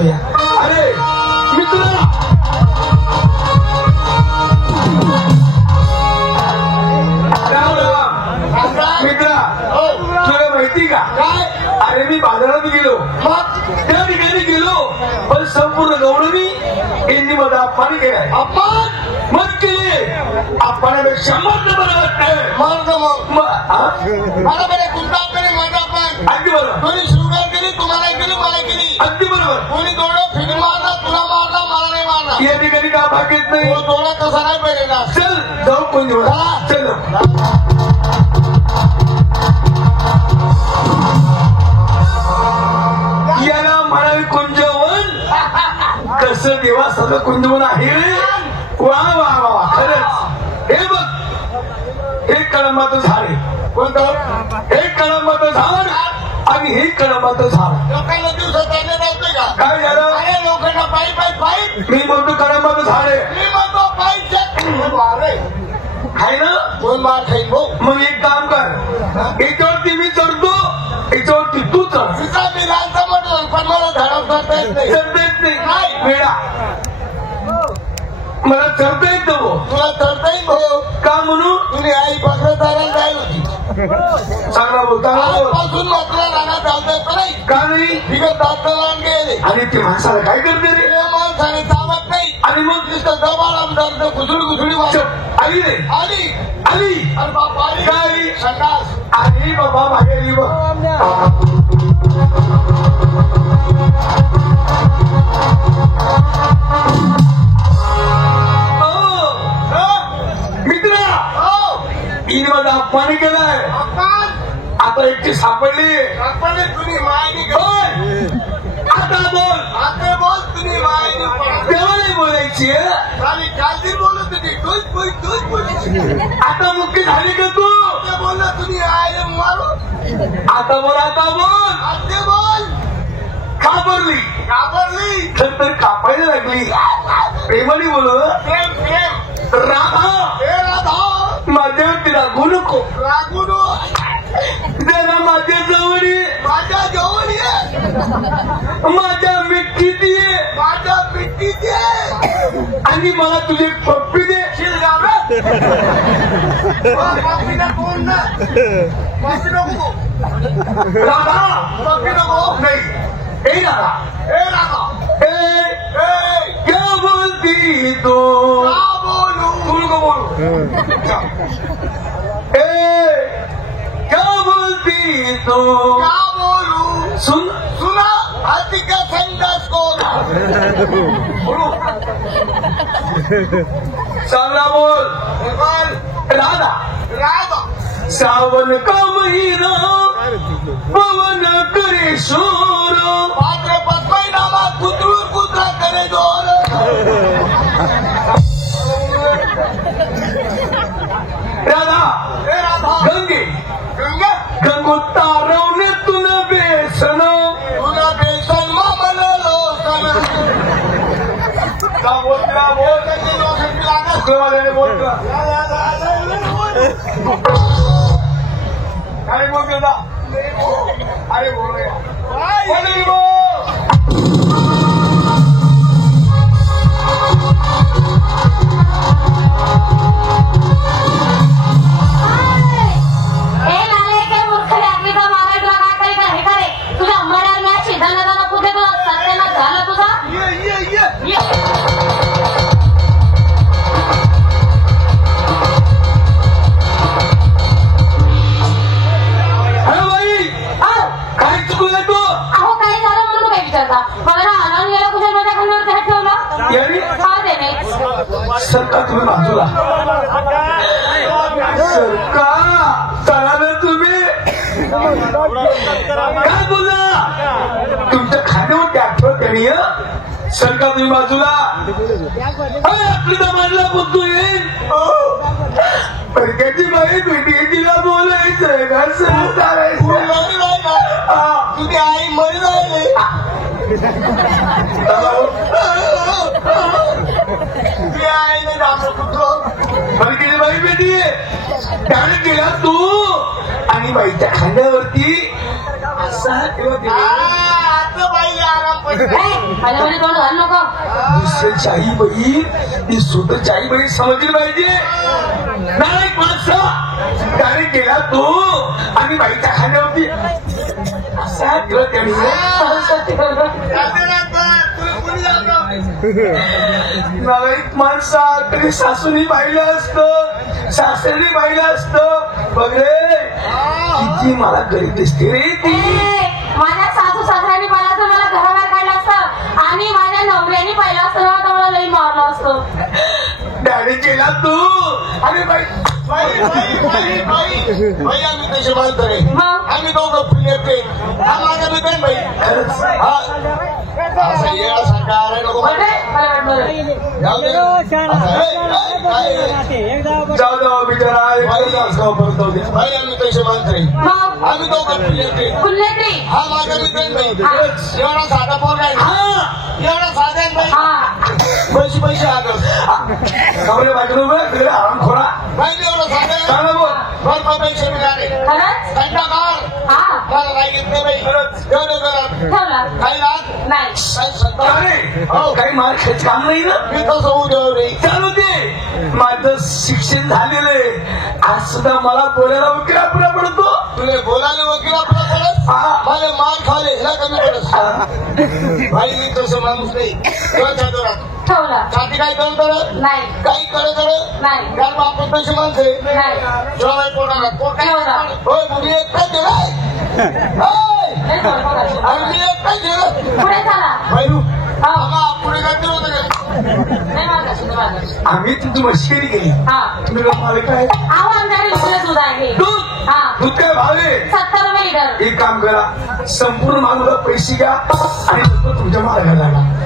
अरे मित्रा मित्रा तुला माहिती का काय? अरे मी बाजारात गेलो त्या ठिकाणी गेलो पण संपूर्ण गवळणी यांनी मला अपमान केलाय. अपमान मत केले अपमानापेक्षा मत बरं वाटतंय. मला बरं तुमचा अगदी बरोबर. कोणी सुरुवात केली तुम्हाला केली मला केली अगदी बरोबर. कोणी डोळं फिल्म मारला तुला मारला मला नाही मारला या ठिकाणी का भाग येत नाही. डोळा तसा नाही पाहिजे ना. चल जाऊ कोणी चल याला म्हणावी कुंजवन. कसं देवा सगळं कुंजवन आहे. वा वा वा खरंच. हे बघ हे कळंबाचं झाड आहे. कोणतं? हे कळंबाचं झाड आणि हे कळंबाचं झाड. लोकांना दिवसात काय झालं? अरे लोकांना पायी पायी पायी. मी म्हणतो कळंबाचं झाड आहे. मी म्हणतो पायी आहे ना. दोन मार खाईल भाऊ. मग एक काम कर याच्यावरती मी चढतो याच्यावरती तू चढ. तुझा मी लहानचा म्हणतो पण मला झाडावर चढता येत नाही. चढता येत नाही वेळा मला चढता येतो. तुला चढता येईल भाऊ का म्हणून तुम्ही आई पासून चालायला जाईल होती. चांगला बोलता पासून मात्र रानात चालता येत नाही का नाही. बिगत दात लावून गेले आणि ते माणसाला काय करते रे. माणसाने चालत नाही आणि मग तिथं दबाल आमदार घुसळी घुसळी आली रे. आली आली अरे बाबा आली काय आली. संडास आली बाबा मागे आली बघ. मित्रा इन माझा अपमान केलाय. आता एकटी सापडली तुम्ही माहिती. आता बोल आता बोल तुम्ही माहिती. तेव्हा नाही बोलायची कालची बोलत होती. आता मुख्य झाली का तू. बोल तुम्ही आहे मारू. आता बोल आता बोल आता बोल. घाबरली घाबरली तर कापायला लागली. प्रेमाने बोल. प्रेम प्रेम. राधा हे राधा माझ्यावरती रागू नको. रागू नको जरा माझ्या जवळ ये. माझ्या जवळ ये. माझ्या मिठीत ये. माझ्या मिठीत ये आणि मला तुझे पप्पी दे. पप्पीला कोण ना पप्पी नको. राधा पप्पी नको नाही. ए राधा ए राधा ए क्या बोलती तो. क्या बोलू बोलू को बोलू. ए क्या बोलती तो. क्या बोलू सुन सुना हाथी का संडास को बोलू. चांगला बोल. राधा राधा सावन का महीना पवन करे शोर. भाद्रपद महिना कुत्रूर कुत्रा करे जोर. राधा राधा गंगे गंगा गंगोत्तारवणे तुला बेसन. तुला बेसन मामला लोसन. बोलला बोल शुक्रवार बोल काय बोलता. अरे बोल सरकार तुम्ही बाजूला. सरकार चला ना तुम्ही. काय बोलला तुमच्या खाण्यावरती आठवत त्यांनी. सरकार तुम्ही बाजूला. आपली मानला बोलतो येईल परक्याची बाई भेटी तिला बोलायचं का करायचं. तुम्ही आई मरी राहिले. परक्याची बाई भेटी त्याने केला तू आणि बाईच्या खांद्यावरती असा बाई माझ्या म्हणजे तोंड घाल नको. दुसऱ्याची आई बहीण ती स्वतःची आई बहीण समजली पाहिजे. नाही माणसं त्याने गेला तू आणि बाईच्या खाण्यावरती असा केलं त्याने. मला एक माणसा तरी सासूनी पाहिलं असतं, सासऱ्याने पाहिलं असतं. बघ रे किती मला घरी दिसते रे ती. माझ्या सासू सासऱ्याने पाहिलं तर मला घराबाहेर काढलं असतं आणि माझ्या नवऱ्याने पाहिलं असतं ना तर मला लई मारलं असतं. डॅडी गेला तू आणि बाई आम्ही कसे बांधतोय मग आम्ही दोघं फिरते हा माझा मित्र बाई असा येण्यासारखा आहे नको बरं, मला वाटलं. जाऊ दे जाऊ जाऊ बिचारा भाई आम्ही कसे बांधतोय मग आम्ही दोघं फिरते कुल्लेत्री. हा माझा मित्र बाई एवढा साधा पोर आहे एवढा साधा बाई हा पैसे पैसे आलं कमरे बाजू आराम खोरा बाई एवढा साधा चांगलं बोल. भरपूर पैसे मिळाले खरंच. थंडगार हा मला नाही घेतले बाई एवढं करा ठेवला काही लाग नाही. काही सत्ता अरे हो काही मला खेच काम नाही ना. मी कसं होऊ देऊ रे चालू दे माझं शिक्षण झालेलं आहे. आज सुद्धा मला बोलायला वकील पडतो. तुले बोलायला वकील आपला पडत मला मार खाले ह्या कमी पडत भाई मी तसं माणूस नाही ठेवला छाती काय करत नाही. काही करत नाही. कारण आपण तसे माणसे नाही. जेव्हा पोटाला पोट काय होय मुली एकटाच दिलाय नाही ठेवलं बघा. आणि मी एकटाच दिलं पुढे चला. भाईरू हा. पुढे काय होतं नाही मागायचं, नाही मागायचं. आम्ही तुमची मस्करी केली. हा तुम्ही लोक मला काय अहो आमच्याकडे दुसरं दूध आहे. दूध हा दूध काय भावे 70 रुपये लिटर. एक काम करा संपूर्ण मागूला पैसे घ्या आणि लोक तुमच्या मार्गाला लागा.